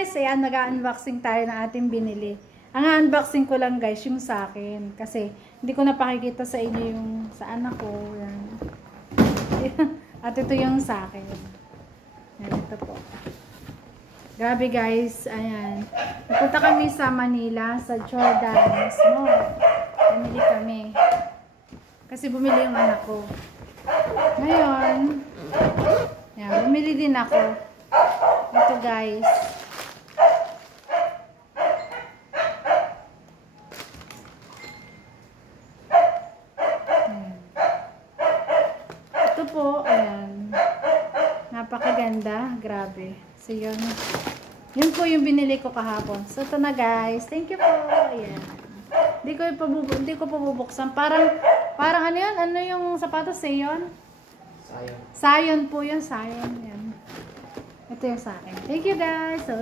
guys, ayan, mag-unboxing tayo ng ating binili. Ang unboxing ko lang guys, yung sa akin. Kasi, hindi ko napakikita sa inyo yung sa anak ko. Yan. At ito yung sa akin. Yan, ito po. Grabe guys, ayan. Napunta kami sa Manila, sa Jordan's Mall. Bumili kami. Kasi bumili yung anak ko. Ngayon, yan, bumili din ako. Ito guys. Ayan. Ito po, ayan. Napakaganda, grabe. So yun. Yun po yung binili ko kahapon. So ito na guys. Thank you po. Ayan. Hindi ko pabubuksan. Parang ano yun? Ano yung sapatos? Sayon? Sayon po yun. Sayon. Yan. Ito yung sa akin. Thank you guys. So,